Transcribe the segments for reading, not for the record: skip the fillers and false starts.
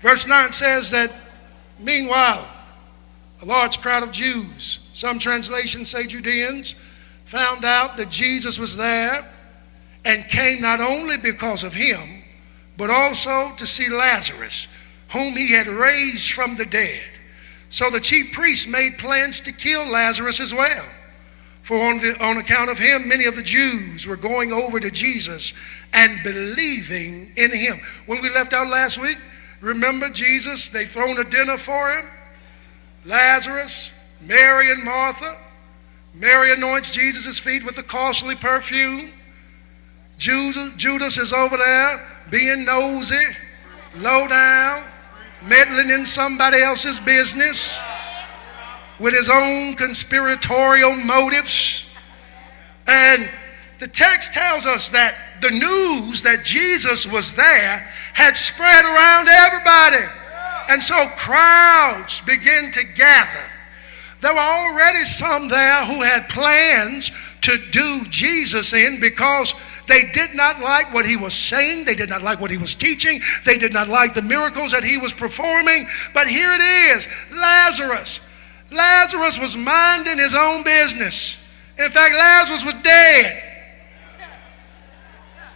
Verse 9 says that, meanwhile, a large crowd of Jews, some translations say Judeans, found out that Jesus was there and came not only because of him, but also to see Lazarus, whom he had raised from the dead. So the chief priests made plans to kill Lazarus as well. For on account of him, many of the Jews were going over to Jesus and believing in him. When we left out last week, remember Jesus, they thrown a dinner for him. Lazarus, Mary and Martha. Mary anoints Jesus' feet with the costly perfume. Judas is over there being nosy, low down, meddling in somebody else's business with his own conspiratorial motives. And the text tells us that the news that Jesus was there had spread around everybody. And so crowds began to gather. There were already some there who had plans to do Jesus in because they did not like what he was saying. They did not like what he was teaching. They did not like the miracles that he was performing. But here it is, Lazarus. Lazarus was minding his own business. In fact, Lazarus was dead.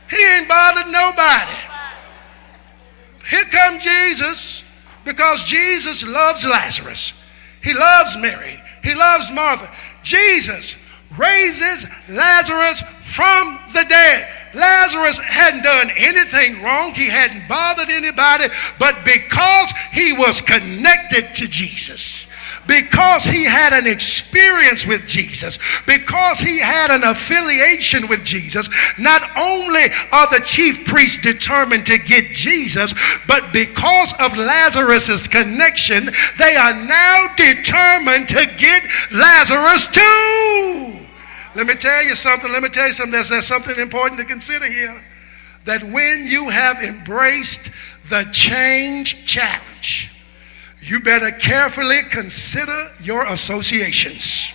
He ain't bothered nobody. Here comes Jesus, because Jesus loves Lazarus. He loves Mary. He loves Martha. Jesus raises Lazarus from the dead. Lazarus hadn't done anything wrong. He hadn't bothered anybody. But because he was connected to Jesus, because he had an experience with Jesus, because he had an affiliation with Jesus, not only are the chief priests determined to get Jesus, but because of Lazarus' connection, they are now determined to get Lazarus too. Let me tell you something. There's something important to consider here. That when you have embraced the change challenge, you better carefully consider your associations.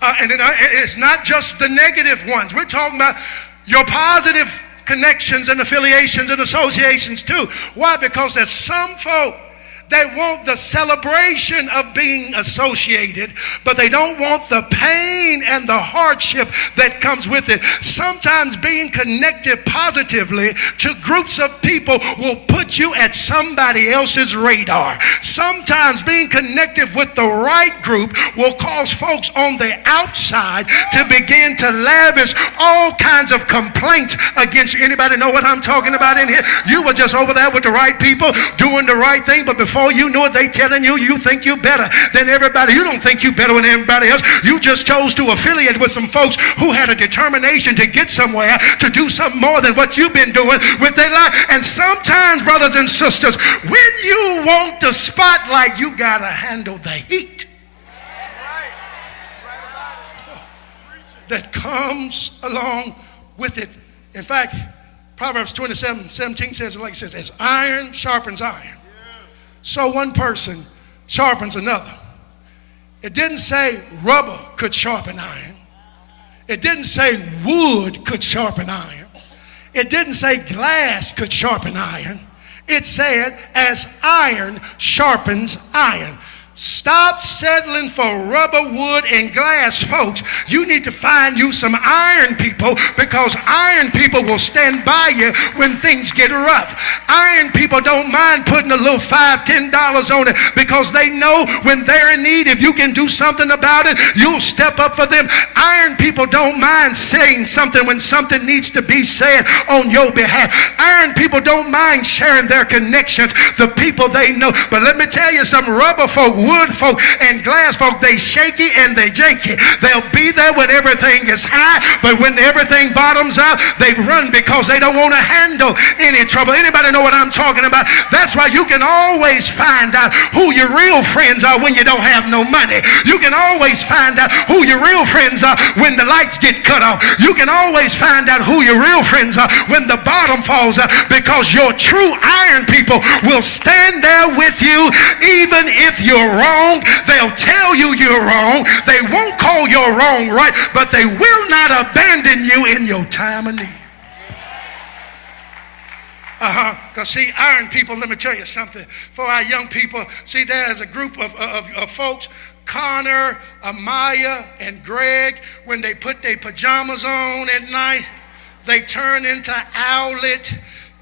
And it's not just the negative ones. We're talking about your positive connections and affiliations and associations too. Why? Because there's some folk that want the celebration of being associated, but they don't want the pain and the hardship that comes with it. Sometimes being connected positively to groups of people will put you at somebody else's radar. Sometimes being connected with the right group will cause folks on the outside to begin to lavish all kinds of complaints against you. Anybody know what I'm talking about in here? You were just over there with the right people doing the right thing, but before you know it, they telling you you think you better than everybody. You don't think you better than everybody else. You just chose to affiliate with some folks who had a determination to get somewhere, to do something more than what you've been doing with their life. And sometimes, brothers and sisters, when you want the spotlight, you gotta handle the heat that comes along with it. In fact, Proverbs 27:17 says, like it says, as iron sharpens iron, so one person sharpens another. It didn't say rubber could sharpen iron. It didn't say wood could sharpen iron. It didn't say glass could sharpen iron. It said as iron sharpens iron. Stop settling for rubber, wood, and glass, folks. You need to find you some iron people, because iron people will stand by you when things get rough. Iron people don't mind putting a little $5, $10 on it, because they know when they're in need, if you can do something about it, you'll step up for them. Iron people don't mind saying something when something needs to be said on your behalf. Iron people don't mind sharing their connections, the people they know. But let me tell you something, rubber folk, wood folk, and glass folk, they shaky and they janky. They'll be there when everything is high, but when everything bottoms out, they run because they don't want to handle any trouble. Anybody know what I'm talking about? That's why you can always find out who your real friends are when you don't have no money. You can always find out who your real friends are when the lights get cut off. You can always find out who your real friends are when the bottom falls out, because your true iron people will stand there with you even if you're wrong. They'll tell you you're wrong. They won't call your wrong right, but they will not abandon you in your time of need. Because see, iron people, let me tell you something. For our young people, see, there's a group of folks, Connor, Amaya, and Greg, when they put their pajamas on at night, they turn into Owlet,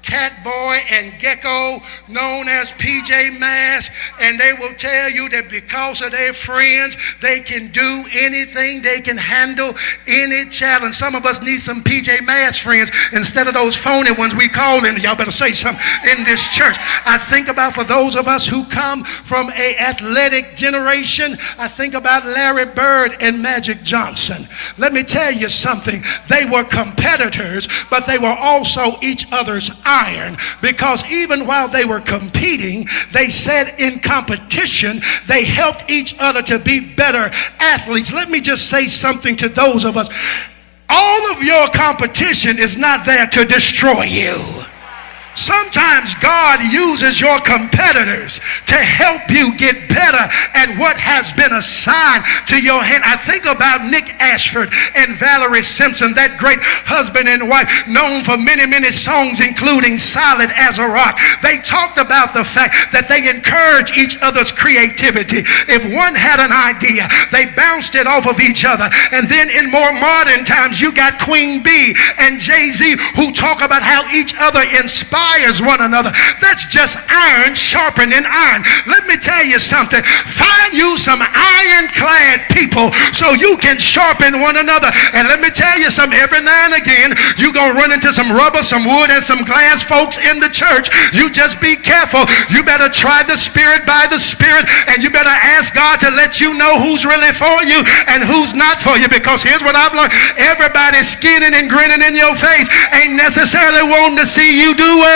Catboy, and Gecko, known as PJ Masks, and they will tell you that because of their friends, they can do anything, they can handle any challenge. Some of us need some PJ Masks friends instead of those phony ones we call them. Y'all better say something in this church. I think about for those of us who come from a athletic generation, I think about Larry Bird and Magic Johnson. Let me tell you something. They were competitors, but they were also each other's iron, because even while they were competing, they said in competition, they helped each other to be better athletes. Let me just say something to those of us. All of your competition is not there to destroy you. Sometimes God uses your competitors to help you get better at what has been assigned to your hand. I think about Nick Ashford and Valerie Simpson, that great husband and wife, known for many, many songs, including Solid as a Rock. They talked about the fact that they encourage each other's creativity. If one had an idea, they bounced it off of each other. And then in more modern times, you got Queen Bee and Jay-Z, who talk about how each other inspires one another. That's just iron sharpening iron. Let me tell you something. Find you some ironclad people so you can sharpen one another. And let me tell you something. Every now and again, you're going to run into some rubber, some wood, and some glass folks in the church. You just be careful. You better try the Spirit by the Spirit, and you better ask God to let you know who's really for you and who's not for you. Because here's what I've learned. Everybody skinning and grinning in your face ain't necessarily wanting to see you do well.